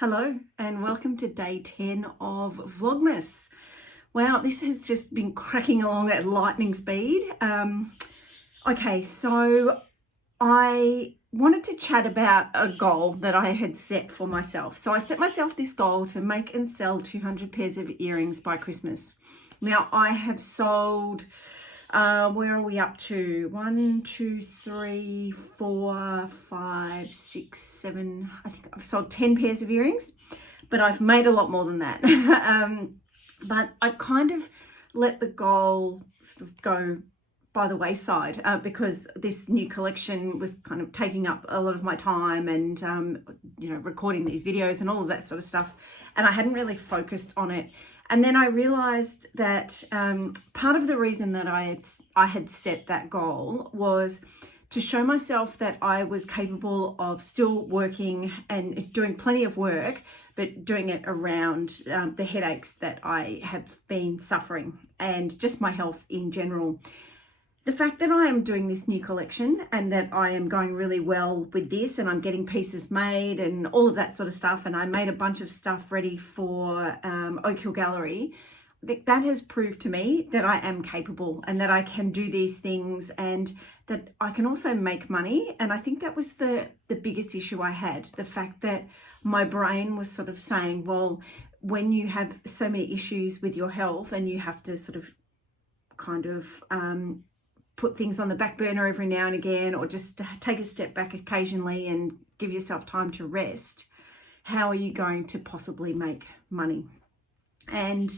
Hello and welcome to day 10 of Vlogmas. Wow, this has just been cracking along at lightning speed. Okay, so I wanted to chat about a goal that I had set for myself. So I set myself this goal to make and sell 200 pairs of earrings by Christmas. Now I have sold, where are we up to? 1, 2, 3, 4, 5, 6, 7. I think I've sold 10 pairs of earrings, but I've made a lot more than that. But I kind of let the goal sort of go by the wayside because this new collection was kind of taking up a lot of my time and, recording these videos and all of that sort of stuff. And I hadn't really focused on it. And then I realized that part of the reason that I had set that goal was to show myself that I was capable of still working and doing plenty of work, but doing it around the headaches that I have been suffering and just my health in general. The fact that I am doing this new collection and that I am going really well with this and I'm getting pieces made and all of that sort of stuff, and I made a bunch of stuff ready for Oak Hill Gallery, that has proved to me that I am capable and that I can do these things and that I can also make money. And I think that was the biggest issue I had, the fact that my brain was sort of saying, well, when you have so many issues with your health and you have to sort of kind of put things on the back burner every now and again, or just take a step back occasionally and give yourself time to rest, how are you going to possibly make money? And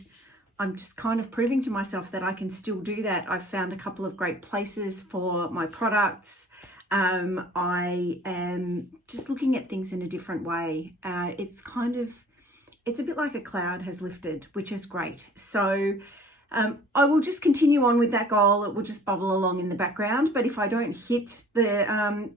I'm just kind of proving to myself that I can still do that. I've found a couple of great places for my products. I am just looking at things in a different way. It's a bit like a cloud has lifted, which is great. So I will just continue on with that goal. It will just bubble along in the background. But if I don't hit the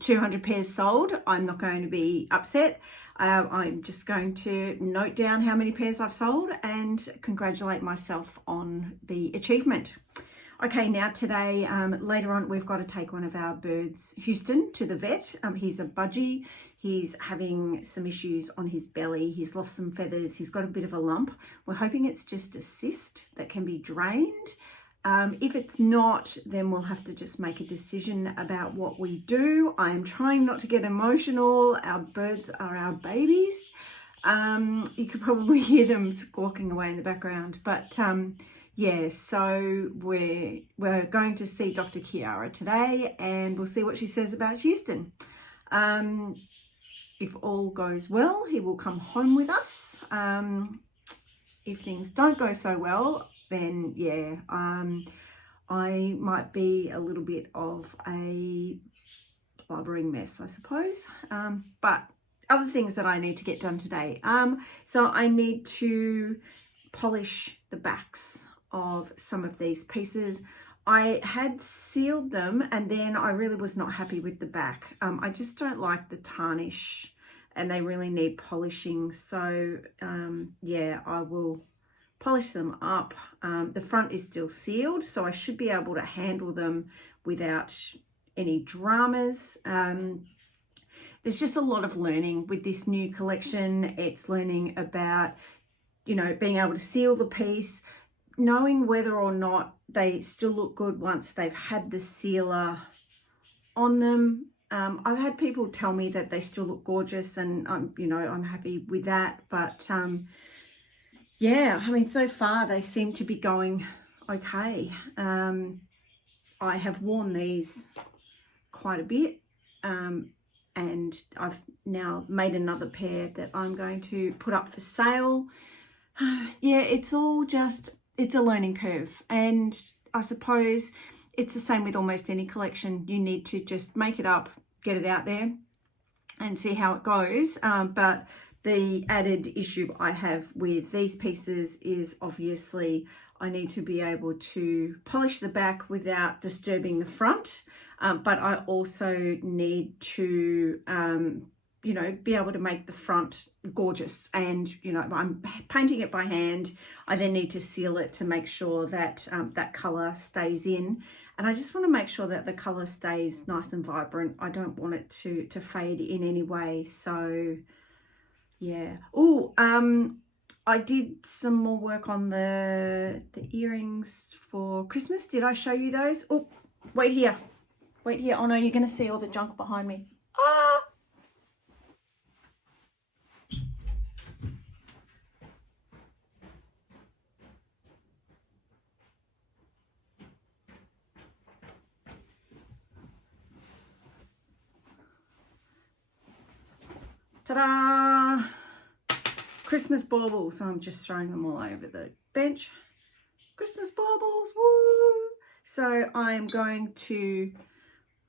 200 pairs sold, I'm not going to be upset. I'm just going to note down how many pairs I've sold and congratulate myself on the achievement. Okay, now today, later on, we've got to take one of our birds, Houston, to the vet. He's a budgie. He's having some issues on his belly. He's lost some feathers. He's got a bit of a lump. We're hoping it's just a cyst that can be drained. If it's not, then we'll have to just make a decision about what we do. I am trying not to get emotional. Our birds are our babies. You could probably hear them squawking away in the background. But yeah, so we're going to see Dr. Kiara today and we'll see what she says about Houston. If all goes well, he will come home with us. If things don't go so well, then yeah, I might be a little bit of a blubbering mess, I suppose. But other things that I need to get done today. So I need to polish the backs of some of these pieces. I had sealed them and then I really was not happy with the back. I just don't like the tarnish and they really need polishing. So yeah, I will polish them up. The front is still sealed, so I should be able to handle them without any dramas. There's just a lot of learning with this new collection. It's learning about, being able to seal the piece, knowing whether or not they still look good once they've had the sealer on them. I've had people tell me that they still look gorgeous and I'm happy with that. But yeah, I mean, so far they seem to be going okay. I have worn these quite a bit and I've now made another pair that I'm going to put up for sale. Yeah, it's a learning curve, and I suppose it's the same with almost any collection. You need to just make it up, get it out there and see how it goes. But the added issue I have with these pieces is obviously I need to be able to polish the back without disturbing the front. But I also need to, be able to make the front gorgeous. And, I'm painting it by hand. I then need to seal it to make sure that that colour stays in. And I just want to make sure that the colour stays nice and vibrant. I don't want it to fade in any way. So yeah. Oh, I did some more work on the earrings for Christmas. Did I show you those? Oh, wait here. Wait here. Oh no, you're going to see all the junk behind me. Ah! Ta-da! Christmas baubles. I'm just throwing them all over the bench. Christmas baubles, woo! So I'm going to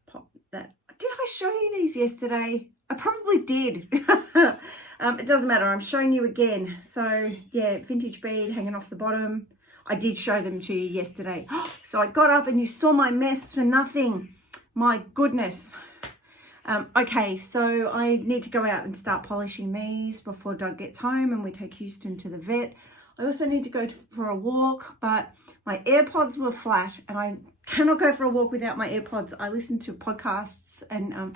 pop that. Did I show you these yesterday? I probably did. It doesn't matter. I'm showing you again. So yeah, vintage bead hanging off the bottom. I did show them to you yesterday. So I got up and you saw my mess for nothing. My goodness. Okay, so I need to go out and start polishing these before Doug gets home and we take Houston to the vet. I also need to go for a walk, but my AirPods were flat and I cannot go for a walk without my AirPods. I listen to podcasts and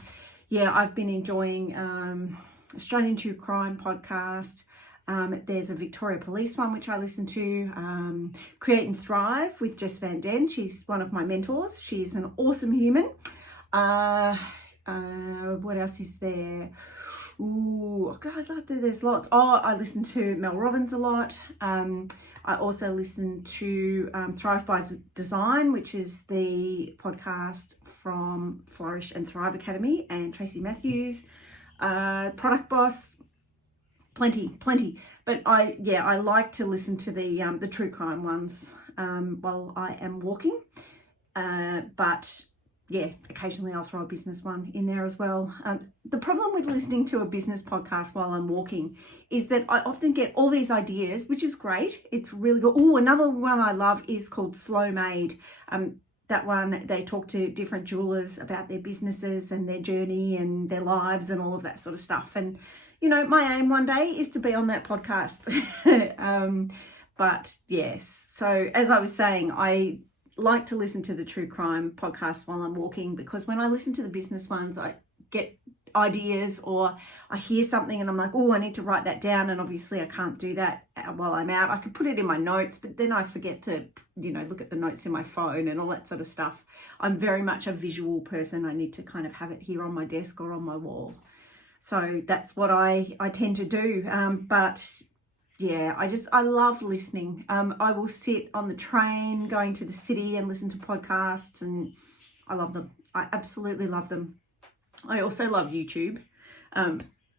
yeah, I've been enjoying Australian True Crime podcast. There's a Victoria Police one, which I listen to, Create and Thrive with Jess Van Den. She's one of my mentors. She's an awesome human. What else is there? Ooh, God, there's lots. Oh, I listen to Mel Robbins a lot. I also listen to Thrive by Design, which is the podcast from Flourish and Thrive Academy and Tracy Matthews. Product Boss, plenty. But I like to listen to the true crime ones while I am walking. But yeah, occasionally I'll throw a business one in there as well. The problem with listening to a business podcast while I'm walking is that I often get all these ideas, which is great. It's really good. Oh, another one I love is called Slow Made. That one, they talk to different jewelers about their businesses and their journey and their lives and all of that sort of stuff. And, you know, my aim one day is to be on that podcast. But yes, so as I was saying, I like to listen to the true crime podcast while I'm walking, because when I listen to the business ones, I get ideas or I hear something and I'm like, oh, I need to write that down. And obviously I can't do that while I'm out. I can put it in my notes, but then I forget to, you know, look at the notes in my phone and all that sort of stuff. I'm very much a visual person. I need to kind of have it here on my desk or on my wall. So that's what I tend to do. But yeah, I love listening. I will sit on the train going to the city and listen to podcasts, and I love them. I absolutely love them. I also love YouTube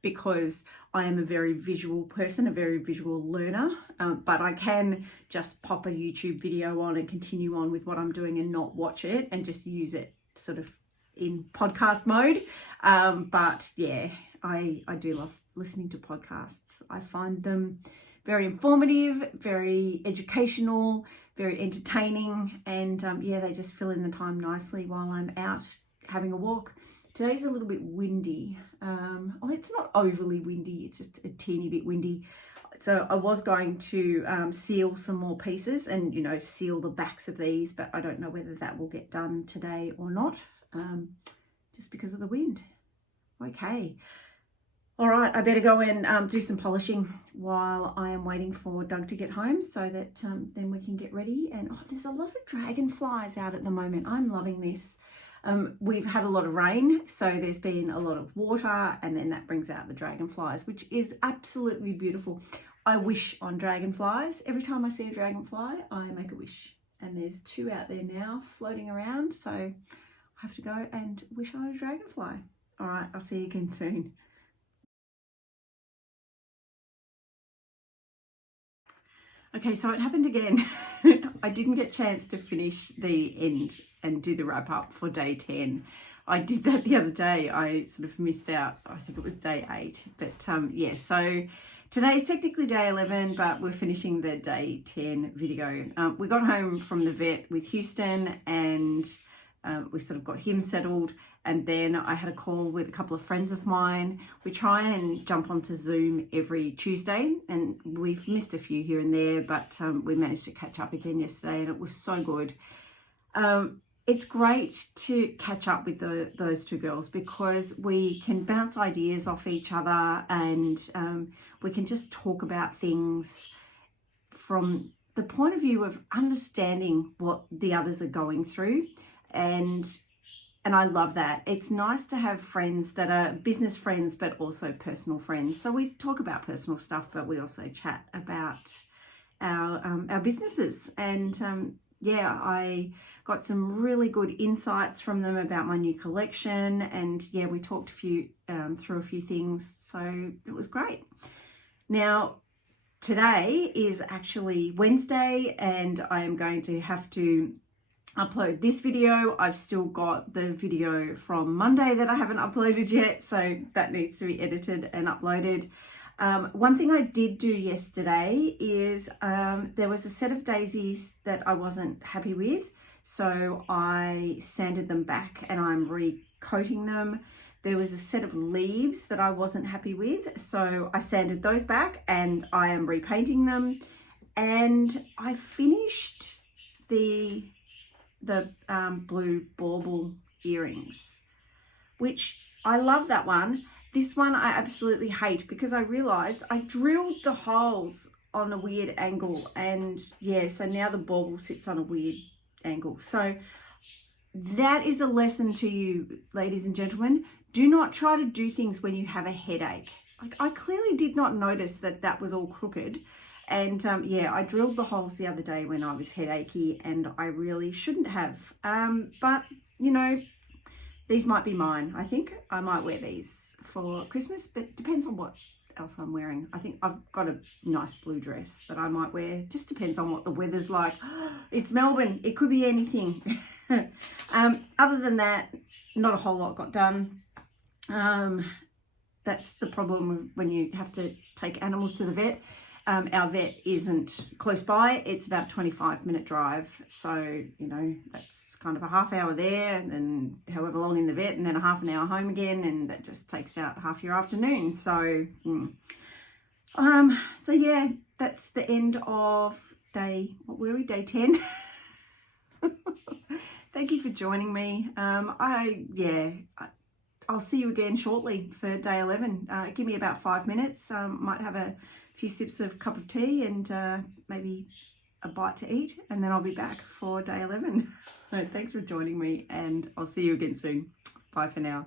because I am a very visual person, a very visual learner, but I can just pop a YouTube video on and continue on with what I'm doing and not watch it and just use it sort of in podcast mode. But yeah, I do love listening to podcasts. I find them very informative, very educational, very entertaining, and yeah, they just fill in the time nicely while I'm out having a walk. Today's a little bit windy. Oh, it's not overly windy, it's just a teeny bit windy. So I was going to seal some more pieces and, you know, seal the backs of these, but I don't know whether that will get done today or not, just because of the wind. Okay. All right, I better go and do some polishing while I am waiting for Doug to get home so that then we can get ready. And oh, there's a lot of dragonflies out at the moment. I'm loving this. We've had a lot of rain, so there's been a lot of water, and then that brings out the dragonflies, which is absolutely beautiful. I wish on dragonflies. Every time I see a dragonfly, I make a wish. And there's 2 out there now floating around, so I have to go and wish on a dragonfly. All right, I'll see you again soon. Okay, so it happened again. I didn't get a chance to finish the end and do the wrap up for day 10. I did that the other day. I sort of missed out. I think it was day 8. But yeah, so today's technically day 11, but we're finishing the day 10 video. We got home from the vet with Houston and we sort of got him settled. And then I had a call with a couple of friends of mine. We try and jump onto Zoom every Tuesday, and we've missed a few here and there, but we managed to catch up again yesterday, and it was so good. it's great to catch up with those two girls because we can bounce ideas off each other, and we can just talk about things from the point of view of understanding what the others are going through. And I love that. It's nice to have friends that are business friends but also personal friends. So we talk about personal stuff, but we also chat about our businesses. And yeah, I got some really good insights from them about my new collection, and yeah, we talked through a few things, so it was great. Now, today is actually Wednesday, and I am going to have to upload this video. I've still got the video from Monday that I haven't uploaded yet, so that needs to be edited and uploaded. One thing I did do yesterday is there was a set of daisies that I wasn't happy with, so I sanded them back and I'm recoating them. There was a set of leaves that I wasn't happy with, so I sanded those back and I am repainting them. And I finished the blue bauble earrings, which I love that one. This one I absolutely hate because I realized I drilled the holes on a weird angle, and yeah, so now the bauble sits on a weird angle. So that is a lesson to you, ladies and gentlemen. Do not try to do things when you have a headache. Like, I clearly did not notice that was all crooked. And yeah, I drilled the holes the other day when I was headachy, and I really shouldn't have. But you know, these might be mine. I think I might wear these for Christmas, but it depends on what else I'm wearing. I think I've got a nice blue dress that I might wear. Just depends on what the weather's like. It's Melbourne. It could be anything. Other than that, not a whole lot got done. That's the problem when you have to take animals to the vet. Our vet isn't close by. It's about a 25-minute drive. So, you know, that's kind of a half hour there and then however long in the vet, and then a half an hour home again. And that just takes out half your afternoon. So, so yeah, that's the end of day, what were we, day 10? Thank you for joining me. I'll see you again shortly for day 11. Give me about 5 minutes. Might have a few sips of cup of tea and maybe a bite to eat, and then I'll be back for day 11. Thanks for joining me, and I'll see you again soon. Bye for now.